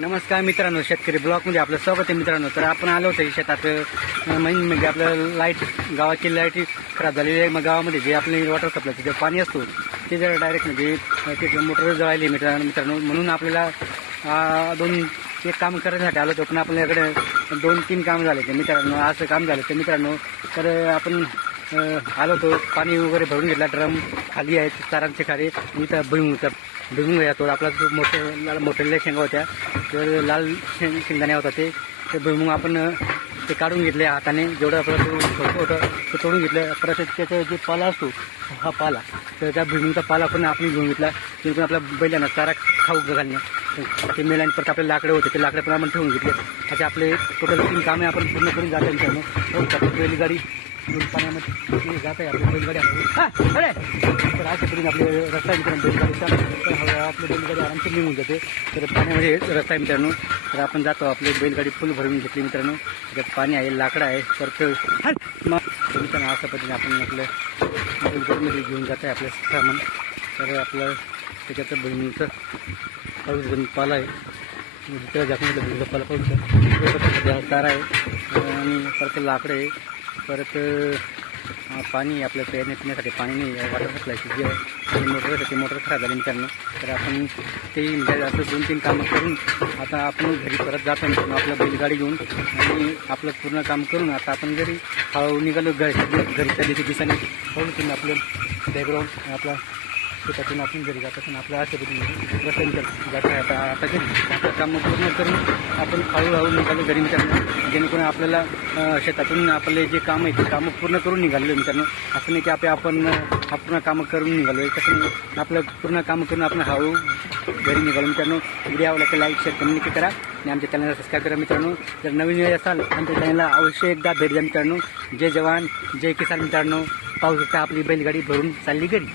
नमस्कार मित्रांनो शेतकरी ब्लॉकमध्ये आपलं स्वागत आहे मित्रांनो. तर आपण आलो होतो शेतात अं, म्हणजे, म्हणजे आपलं लाइट गावाची लाइट खराब झालेली आहे. मग गावामध्ये जे आपले वॉटर सप्लायचं जे पाणी असतो ते जर डायरेक्ट म्हणजे तिथे ते मोटर जळाली मित्रांनो मित्रांनो. म्हणून आपल्याला दोन एक काम करण्यासाठी आलो होतो पण आपल्याकडे दोन तीन काम झाले ते मित्रांनो. असं काम झालं ते मित्रांनो. तर आपण आलो होतो. पाणी वगैरे भरून घेतला ड्रम खाली आहेत चारांचे खाली. मी इथं भुईमुगचा भुईमुग येतो आपला जो मोठे लाल मोठ्या शेंगा होत्या तर लाल शेंग शेंगदाण्या होता ते. ते भुईमुग आपण ते काढून घेतले हाताने. जेवढं आपलं तो छोटं होतं ते तोडून घेतलं. परत त्याचा जे पाला असतो हा पाला तर त्या भुईमुगचा पाला पण आपण घेऊन घेतला. जेणेकरून आपल्या बैलांना चारा खाऊ घालणे. ते मेल्याने परत आपले लाकडे होते ते लाकडे पण आपण ठेवून घेतले. असे आपले टोटल तीन कामे आपण पूर्ण करून जातो मित्रांनो हो, गाडी बैलगाडी पाण्यामध्ये जात आहे आपली बैलगाडी आपण तर अशा पद्धतीने आपले रस्ता मित्रांनो बैलगाडीचा तर हळू आपली बैलगाडी आरामशीर निघून जाते. तर पाण्यामध्ये म्हणजे रस्ता आहे मित्रांनो. तर आपण जातो आपली बैलगाडी फुल भरून घेतली मित्रांनो. त्याच्यात पाणी आहे लाकडं आहे परत ते मग मित्रांनो अशा पद्धतीने आपण आपलं बैलगाडीमध्ये घेऊन जात आहे आपलं सामान. तर आपलं त्याच्यात बहिणीचं पाऊस घेऊन पाला आहे. त्या जास्त पाला पाऊस तारा आहे. आणि परत लाकडं आहे. परत पाणी आपलं आपल्या पेरण्या पिण्यासाठी पाणी नाही वॉटर सप्लायची जी आहे मोटर होतं मोटर खराब झाली मित्रांनो. तर आपण ते असं दोन तीन कामं करून आता आपण घरी परत जातो मित्रांनो आपलं बैलगाडी घेऊन. आणि आपलं पूर्ण काम करून आता आपण घरी हळू निघालो घरी घरीच्या दिवशी दिवसाने तुम्ही आपलं बॅकग्राऊंड आपला शेतातून आपण जरी जात असून आपल्या अशा पद्धतीने रस्त्याने जात आहे आता आता घरी आपलं काम पूर्ण करून आपण हळूहळू निघालो घरी मित्रांनो. जेणेकरून आपल्याला शेतातून आपले जे काम आहे ते कामं पूर्ण करून निघालो मित्रांनो. असं नाही की आपले आपण अं, पूर्ण कामं करून निघालो कसं आपलं पूर्ण कामं करून आपण हळू घरी निघालो मित्रांनो. व्हिडिओ आवडला तर लाईक शेअर कम्युनिकेट करा. आणि आमच्या चॅनलला सबस्क्राईब करा मित्रांनो. जर नवीन वेळ असाल आमच्या चॅनलला अवश्य एकदा भेट द्या मित्रांनो. जय जवान जय किसान मित्रांनो. पाहू शकता आपली बैलगाडी भरून चालली घरी.